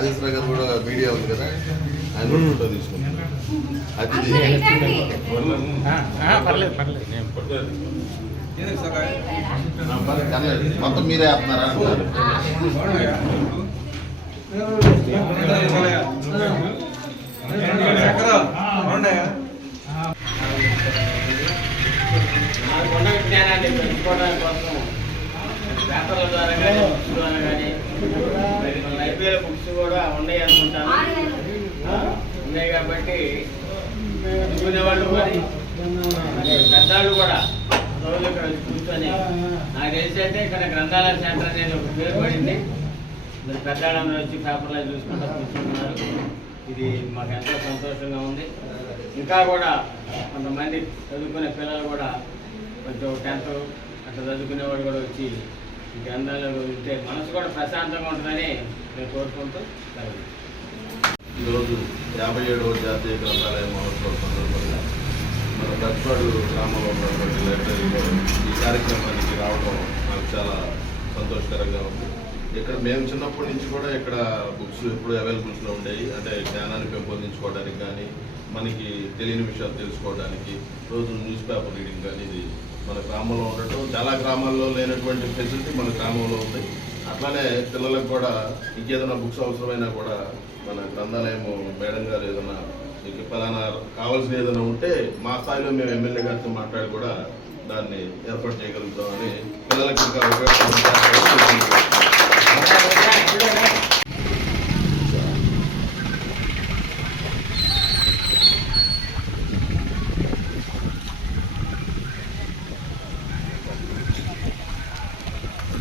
నాగేశ్వర గారు కూడా మీడియా ఉంది కదా, ఆయన కూడా ఫోటో తీసుకుంటారు. అది మొత్తం మీరే వేస్తున్నారా అంటారు. విజ్ఞానాన్ని పెంచుకోవడానికి కోసం పేపర్ల ద్వారా కానీ బుక్స్ ద్వారా కానీ లైబ్రరీలో బుక్స్ కూడా ఉన్నాయి అనుకుంటాను. ఉన్నాయి కాబట్టి చదువుకునే వాళ్ళు మరి పెద్దవాళ్ళు కూడా రోజు ఇక్కడ కూర్చొని నాకు తెలిసి అయితే ఇక్కడ గ్రంథాలయ సెంటర్ అనేది ఒక పేరు పడింది. మరి పెద్దవాళ్ళందరూ వచ్చి పేపర్లో చూసుకుంటూ కూర్చుంటున్నారు. ఇది మాకు ఎంతో సంతోషంగా ఉంది. ఇంకా కూడా కొంతమంది చదువుకునే పిల్లలు కూడా కొంచెం 10th అట్లా చదువుకునేవాడు కూడా వచ్చి ఈ గ్రంథాలలో ఉంటే మనసు కూడా ప్రశాంతంగా ఉంటుందని నేను కోరుకుంటూ సెలవు. ఈరోజు 57వ జాతీయ గ్రంథాలయ మహోత్సవం సందర్భంగా మన దత్పాడు గ్రామంలో ఉన్నటువంటి లైబ్రరీలో ఈ కార్యక్రమానికి రావడం నాకు చాలా సంతోషకరంగా ఉంది. ఇక్కడ మేము చిన్నప్పటి నుంచి కూడా ఇక్కడ బుక్స్ ఎప్పుడు అవైలబుల్స్లో ఉండేవి. అంటే జ్ఞానాన్ని పెంపొందించుకోవడానికి కానీ, మనకి తెలియని విషయాలు తెలుసుకోవడానికి, రోజు న్యూస్ పేపర్ రీడింగ్ కానీ ఇది మన గ్రామంలో ఉండటం, చాలా గ్రామాల్లో లేనటువంటి ఫెసిలిటీ మన గ్రామంలో ఉంది. అట్లానే పిల్లలకు కూడా ఇంకేదైనా బుక్స్ అవసరమైనా కూడా మన గ్రంథాలయం మేడం గారు ఏదైనా మీకు ఫలానా కావాల్సిన ఏదైనా ఉంటే మా స్థాయిలో మేము ఎమ్మెల్యే గారితో మాట్లాడి కూడా దాన్ని ఏర్పాటు చేయగలుగుతామని పిల్లలకి ఇంకా ఉపయోగపడుతుంది.